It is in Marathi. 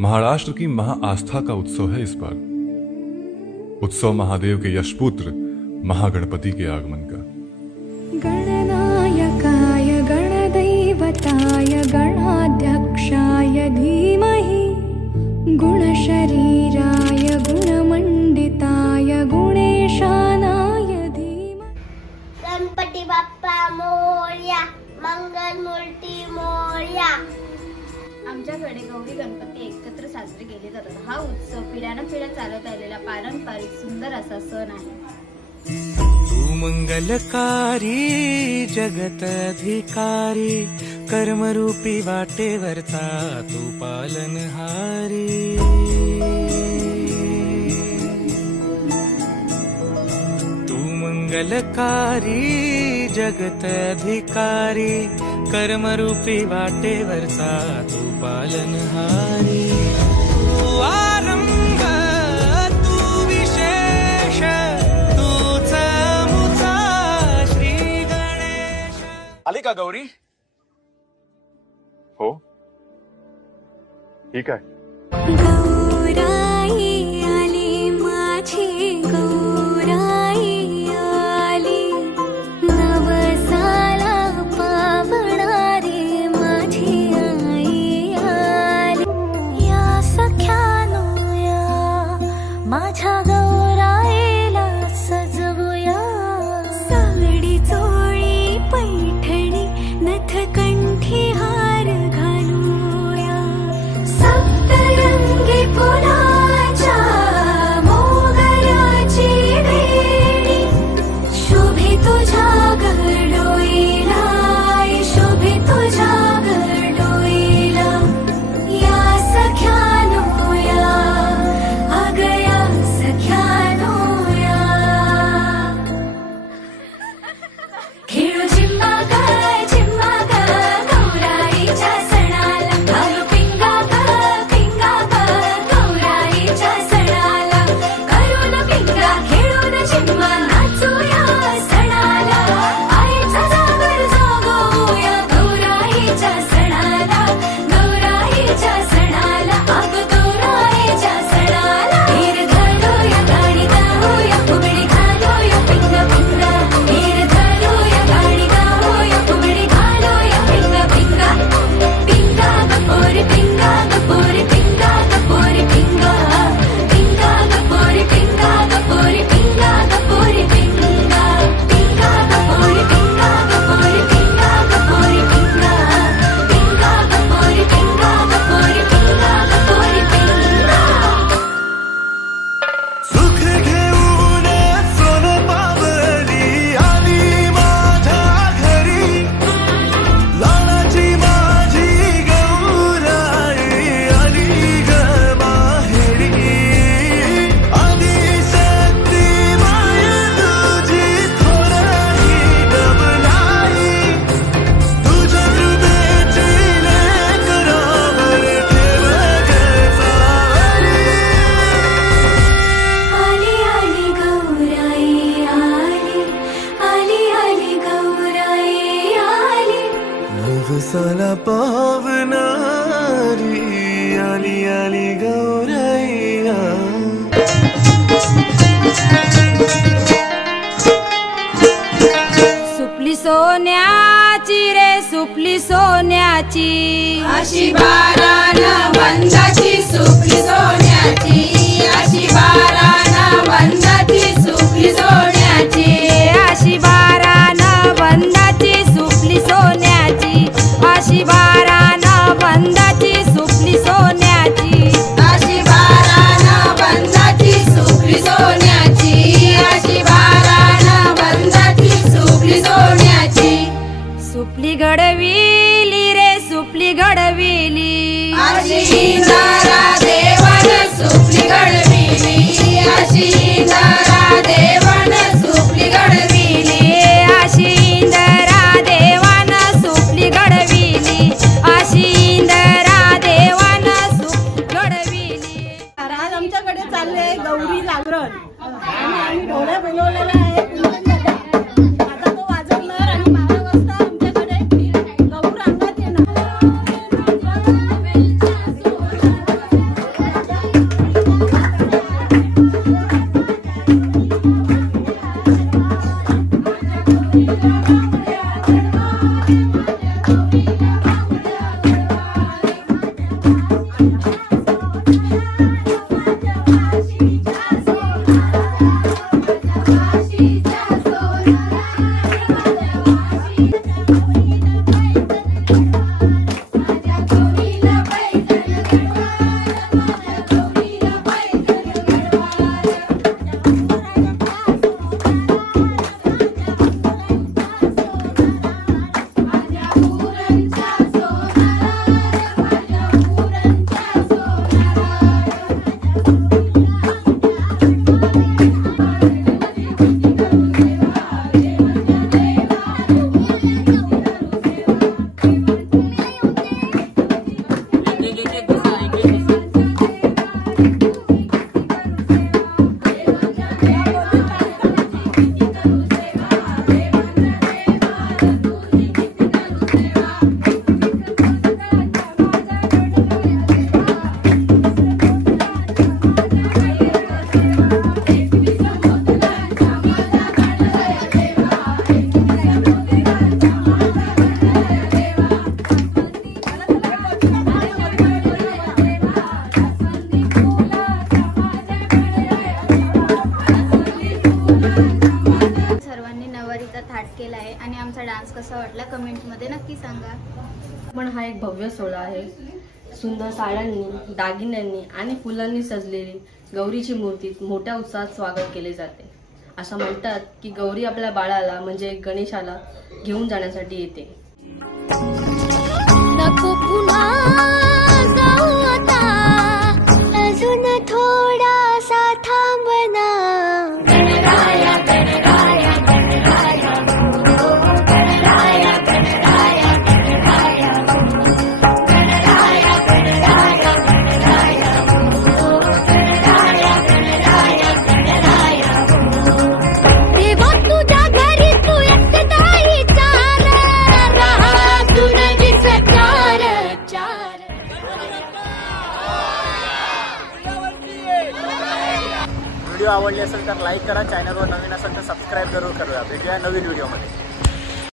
महाराष्ट्र की महाआस्था का उत्सव है इस बार। उत्सव महादेव के यशपुत्र महागणपति के आगमन का। गणनायकाय गणदैवताय गणाध्यक्षाय धीमहि गुणशरीराय गुणमंडिताय गुणेशानाय धीमहि। गणपती बाप्पा मोरया, मंगलमूर्ती मोरया। आमच्याकडे गौरी गणपती एकत्र साजरे केले जातात। हा उत्सव पिढ्यानपिढ्या चालत आलेला पारंपरिक सुंदर असा सण आहे। तू मंगलकारी जगतधिकारी कर्मरूपी वाटेवरचा तू पालनहारी। तू मंगलकारी जगतधिकारी कर्मरूपी वाटेवरचा तू पालनहारी। तू आरंभ तू विशेष तूच मुचा श्री गणेश। आली का गौरी? हो, ठीक आहे। गौराई आली माझी गौराई आली, नवसाला पावणारी माझी आई आली। या सख्यानो या माझ्या गौराईला सजवूया, साडी चोळी पैठणी नथकंठी हार घालूया, सप्तरंगी फुलाच्या मोगऱ्याची वेणी शोभे तुझ्या गडोईला, शोभे तुझ्या गडोईला। या सख्यानो या अग या सख्यानो या, खेळू झिम्मा ग गौराईच्या सणाला, घालू पिंगा ग गौराईच्या सणाला, करून पिंगा खेळून झिम्मा नाचूया सणाला, आईचा जागर जागवूया गौराईच्या सणाला, गौराईच्या सणाला, अग गौराईच्या सणाला। हीर घालूया गाणी गाऊया फुगडी घालूया पिंगा पिंगा, हीर घालूया गाणी गाऊया फुगडी घालूया पिंगा पिंगा। पिंगा गपोरी पिंगा गपोरी पिंगा गपोरी पिंगा, पिंगा गपोरी पिंगा गपोरी पिंगा गपोरी पिंगा, पिंगा गपोरी पिंगा गपोरी पिंगा गपोरी पिंगा, पिंगा गपोरी पिंगा गपोरी पिंगा गपोरी पिंगा। सुख घेऊन सोन पावली आली माझ्या घरी, लाडाची माझी गौराई आली ग माहेरी। आदिशक्ती माय तुझी थोरही डबलाई, तुझ्या कृपेची लेकरावर ठेव ग सावली। आली आली गौराई आली, आली आली गौराई आली। नवसाला पावणारी आली आली गौराई सुपली सोन्याची रे सुपली सोन्याची, अशी बारान वंदाची सुपली सोन्याची, अशी बारान वंदाची सुपली सोन्याची, अशी बारान वंदाची सुपली सोन्याची, अशी बारान वंदाची सुपली सोन्याची, अशी बारान वंदाची सुपली सोन्याची, अशी बारान वंदाची सुपली सोन्याची। सुपली घडविली रे सुपली घडविली, अशी पण हा एक भव्य सोहळा आहे. सुंदर साड्यांनी, दागिन्यांनी आणि फुलांनी सजलेली गौरीची मूर्ती मोठ्या उत्साहात स्वागत केले जाते. असं म्हणतात की गौरी आपल्या बाळाला म्हणजे गणेशाला घेऊन जाण्यासाठी येते. नको पुन्हा जाऊ आता, अजून थोडासा थांबना. गणराया गणराया गणराया गणराया गणराया गणराया गणराया गणराया गणराया गणराया गणराया देवा तुझ्या घरी तू एकटाही चाल राहा तुझी सकार चार. व्हिडिओ आवडली असेल तर लाईक करा, चॅनलवर नवीन असेल तर सबस्क्राईब जरूर करूया. भेटूया नवीन व्हिडिओमध्ये.